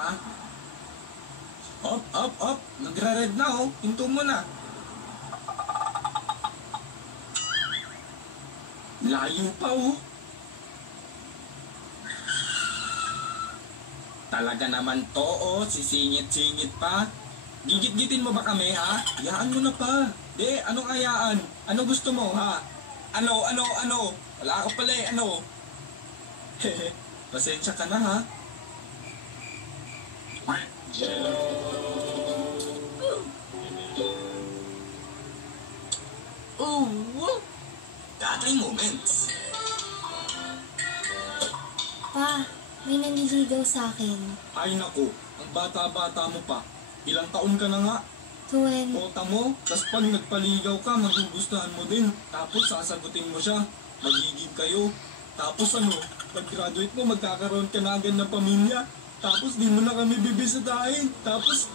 Ha? Op. Nagre-red na oh. Hinto mo na. Layo pa oh. Talaga naman to oh. Sisingit-singit pa. Gigit-gitin mo ba kami ha? Hayaan mo na pa. De, anong hayaan? Ano gusto mo ha? Ano? Wala ka pala eh, ano? Hehe, pasensya ka na ha? Oh, Tatay moments. Pa, may naniligaw sa akin. Ay naku, ang bata-bata mo pa. Ilang taon ka na nga? 20. Kota mo, tas pag nagpaligaw ka, magugustuhan mo din. Tapos sasagutin mo siya, magiging kayo. Tapos ano, pag-graduate mo, magkakaroon ka na agad ng pamilya. Tapos di mo na kami bibisitahin. Tapos.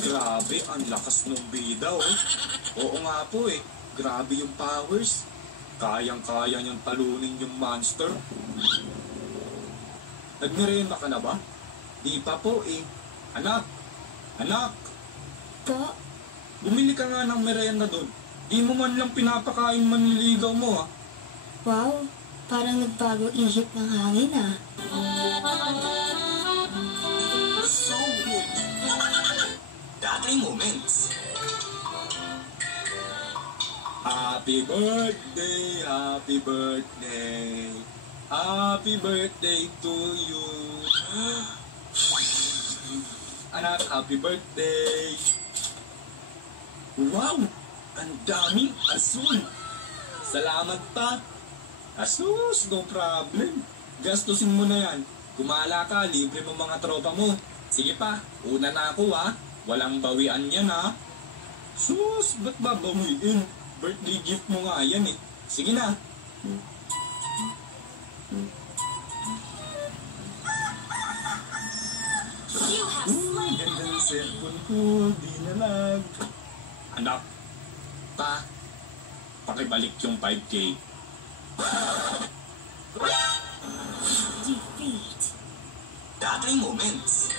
Grabe, ang lakas ng bida oh. Oo nga po eh, grabe yung powers. Kayang-kaya niyang talunin yung monster. Nagmerienda ka na ba? Di pa po eh. Anak! Po? Bumili ka nga ng merienda doon. Di mo man lang pinapakain manliligaw mo ah. Wow, parang nagbago ihip ng hangin ah. So good! Tatay moments. Happy birthday, happy birthday. Happy birthday to you. Anak, happy birthday. Wow! Ang daming asul. Salamat pa. Asus, no problem. Gastusin mo na yan. Kumala ka, libre mo mga tropa mo. Sige pa, una na ako ha. Walang bawian yan ha. Sus, ba't babawiin? Birthday gift mo nga yan eh. Sige na. Ganda ng cellphone ko, di nalag. Anak, pa, pakibalik yung 5K. Defeat. Tatay moments.